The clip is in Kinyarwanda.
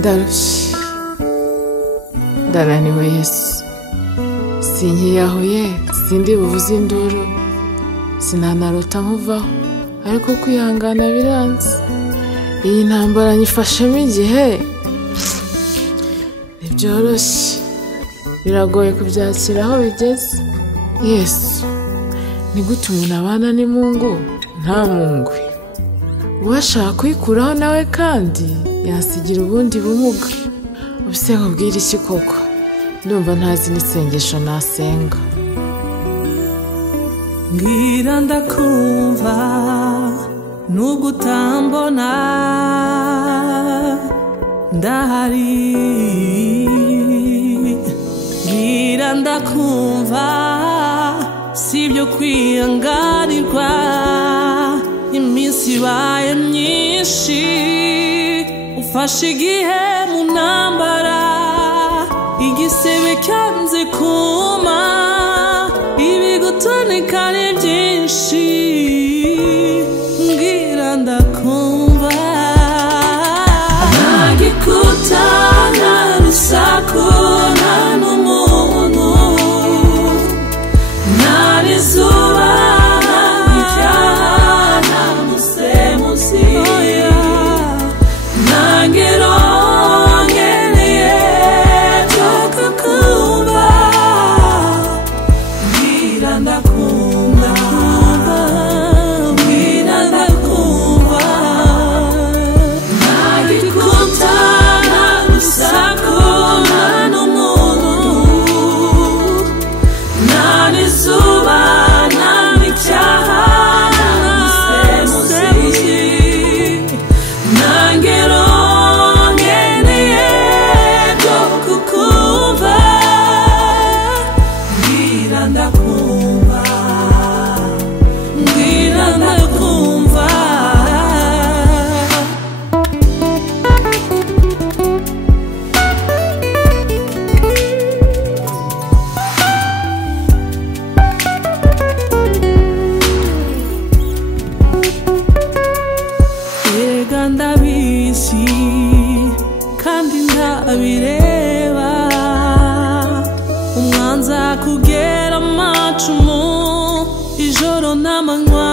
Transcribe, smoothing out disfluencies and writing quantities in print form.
ndarushye ndananiwe Yesu sinkiyahuye sindi buvuze induru sinanarota nkuvaho ariko kwihangana biranze iyi ntambara nyifashemo igihe ntibyoroshye biragoye kubyakira aho bigeze Yesu ni gute umuntu abana n'imungu nta mungwe uwashaka kuyikuraho nawe kandi yasigira ubundi bumuga ubuse nkubwira iki koko ndumva ntazi n'isengesho nasenga mbwira ndakumva nubwo utambona ndahari mbwira ndakumva sibyo kwihanganirwa iminsi ibaye myinshi ufashe igihe mu ntambara igisebe cyanze kuma ibigutoneka ni byinshi mbwira ndakumva nta gikuta nta rusaku nta n'umuntu nta n'izuba nta n'icyaha nta musemuzi nta ngero nkeneye byo kukumva mbwira ndakumva mbwira ndakumva nta gikuta nta rusaku nta n'umuntu nta n'izuba nta n'icyaha nta musemuzi nta ngero nkeneye byo kukumva mbwira ndakumva mbwira ndakumva erega ndabizi kandi ndabireba umwanza kugera amacumu ijoro n'amanywa